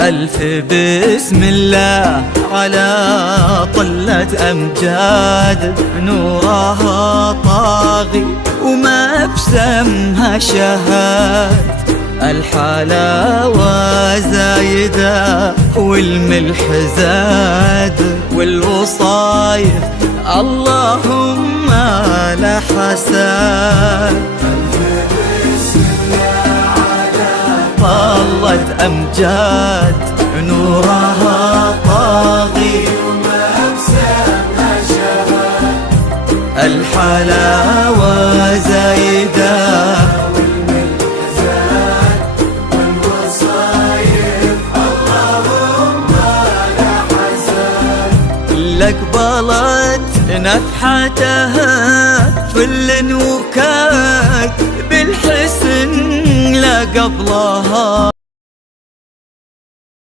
ألف بسم الله على طلة أمجاد، نورها طاغي وما بسمها شهاد. الحلاوة زايدة والملح زاد، والوصايف اللهم لا حساد. طلت أمجاد نورها طاغي وما بسمها شهاد. الحلاوة زايدة والملح زاد، والوصايف اللهم لا حساد. لك بلت نفحتها فل وكاك، بالحسن لا قبلها